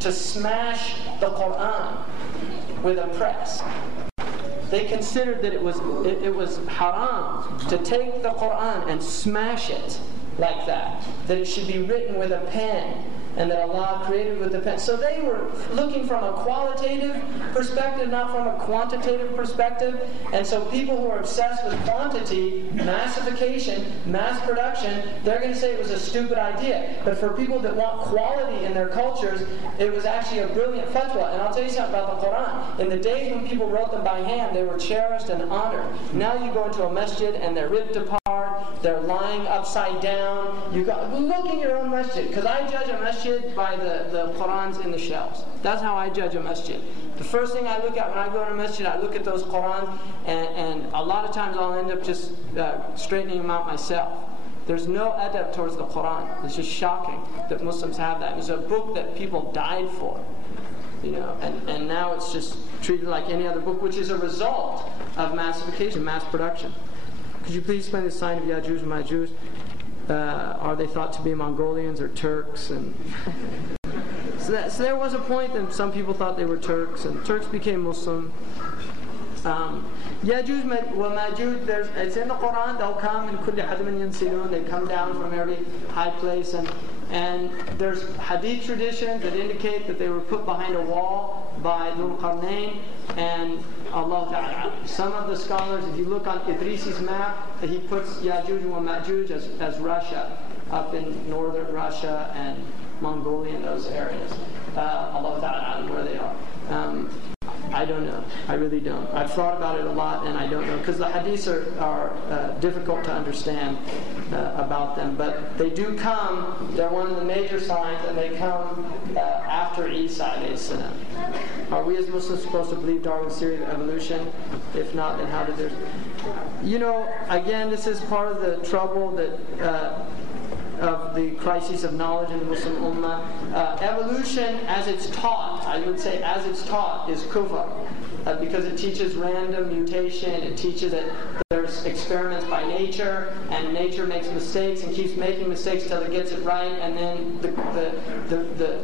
to smash the Quran with a press. They considered that it was haram to take the Quran and smash it like that. That it should be written with a pen, and that Allah created with the pen. So they were looking from a qualitative perspective, not from a quantitative perspective. And so people who are obsessed with quantity, massification, mass production, they're going to say it was a stupid idea. But for people that want quality in their cultures, it was actually a brilliant fatwa. And I'll tell you something about the Quran. In the days when people wrote them by hand, they were cherished and honored. Now you go into a masjid and they're ripped apart, they're lying upside down. Look in your own masjid, because I judge a masjid by the Qurans in the shelves. That's how I judge a masjid. The first thing I look at when I go to a masjid, I look at those Qurans, and a lot of times I'll end up just straightening them out myself. There's no adab towards the Quran. It's just shocking that Muslims have that. It's a book that people died for, and now it's just treated like any other book, which is a result of massification, mass production. Could you please explain the sign of Yajuj and Majuj? Are they thought to be Mongolians or Turks? And so there was a point that some people thought they were Turks, and Turks became Muslim. Yajuj wa Majuj, it's in the Quran. They'll come in kulli hadmin yansilun. They come down from every high place, and there's hadith traditions that indicate that they were put behind a wall by Dhul Qarnayn and Allah Ta'ala. Some of the scholars, if you look on Idrisi's map, he puts Yajuj wa Majuj as Russia, up in northern Russia and Mongolia and those areas. Allah Ta'ala, where they are. I don't know. I really don't. I've thought about it a lot, and I don't know, because the hadiths are difficult to understand about them. But they do come. They're one of the major signs, and they come after Isa alayhi salam. Are we as Muslims supposed to believe Darwin's theory of evolution? If not, then how did there... Again, this is part of the trouble that... of the crises of knowledge in the Muslim Ummah. Evolution, as it's taught, I would say as it's taught, is kufr. Because it teaches random mutation, it teaches that there's experiments by nature, and nature makes mistakes and keeps making mistakes till it gets it right, and then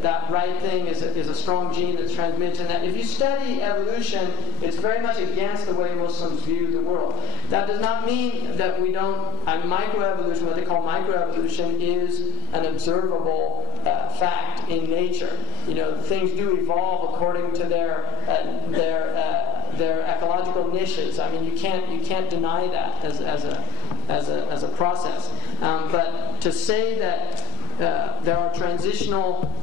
that right thing is a strong gene that's transmitted. And that if you study evolution, it's very much against the way Muslims view the world. That does not mean that we don't. Microevolution, what they call microevolution, is an observable fact in nature. Things do evolve according to their ecological niches. I mean, you can't deny that as a process. But to say that there are transitional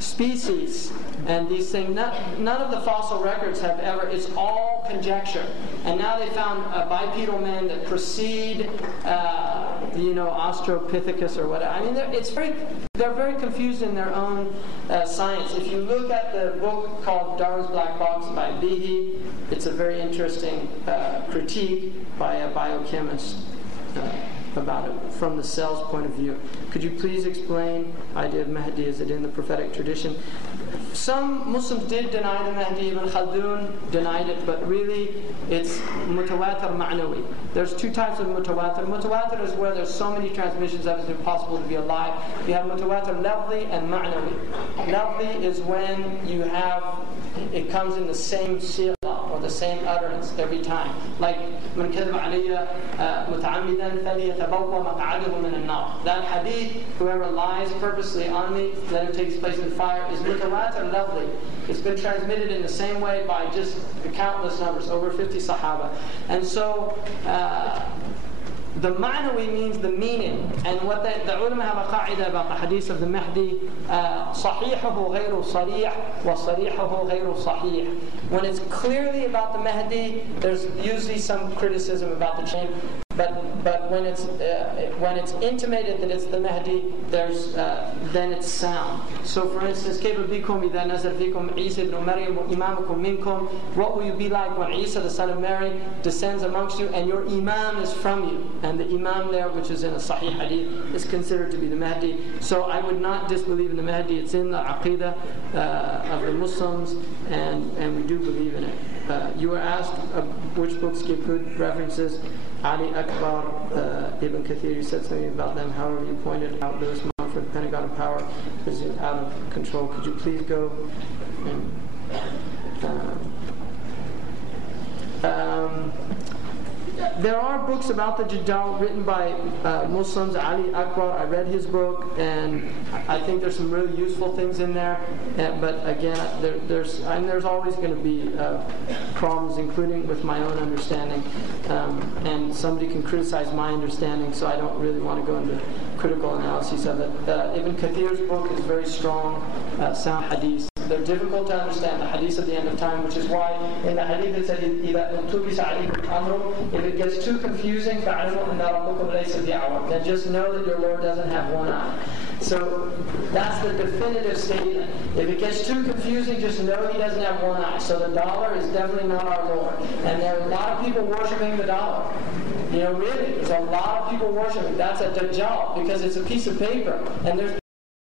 species and these things, none of the fossil records have ever. It's all conjecture. And now they found bipedal men that precede, Australopithecus or whatever. I mean, they're very confused in their own science. If you look at the book called Darwin's Black Box by Behe, it's a very interesting critique by a biochemist about it from the cell's point of view. Could you please explain the idea of Mahdi? Is it in the prophetic tradition? Some Muslims did deny the Mahdi. Ibn Khaldun denied it, but really it's mutawatir ma'nawi. There's two types of mutawatir. Mutawatir is where there's so many transmissions that it's impossible to be alive. You have mutawatir lafzi and ma'nawi. Lafzi is when you have, it comes in the same sila or the same utterance every time. Like, من كذب علي متعمدا فليتبوأ مقعده من النار. That hadith, whoever lies purposely on me, let him take his place in the fire, is mutawatir lafzi. It's been transmitted in the same way by just countless numbers, over 50 Sahaba. And so, the ma'nawi means the meaning. And what the ulama have a qaida about the hadith of the Mahdi, صحيحه غير صريح وصريحه غير صحيح. When it's clearly about the Mahdi, there's usually some criticism about the chain. But when it's intimated that it's the Mahdi, then it's sound. So for instance, كيف بكم إذا نزل فيكم عيسى ابن مريم وإمامكم منكم. What will you be like when Isa, the son of Mary, descends amongst you and your Imam is from you? And the Imam there, which is in a Sahih Hadith, is considered to be the Mahdi. So I would not disbelieve in the Mahdi. It's in the Aqidah of the Muslims, and we do believe in it. You were asked which books give good references. Ali Akbar, Ibn Kathir, you said something about them. However, you pointed out Lewis Mumford for the Pentagon of Power is out of control. Could you please go and there are books about the Dajjal written by Muslims. Ali Akbar, I read his book, and I think there's some really useful things in there. But again, there's always going to be problems, including with my own understanding. And somebody can criticize my understanding, so I don't really want to go into critical analysis of it. Ibn Kathir's book is very strong, sound hadith. They're difficult to understand, the hadith of the end of time, which is why in the hadith it said, if it gets too confusing, then just know that your Lord doesn't have one eye. So that's the definitive statement. If it gets too confusing, just know He doesn't have one eye. So the dollar is definitely not our Lord. And there are a lot of people worshiping the dollar. You know, really, there's a lot of people worshiping. That's a Dajjal, because it's a piece of paper. And there's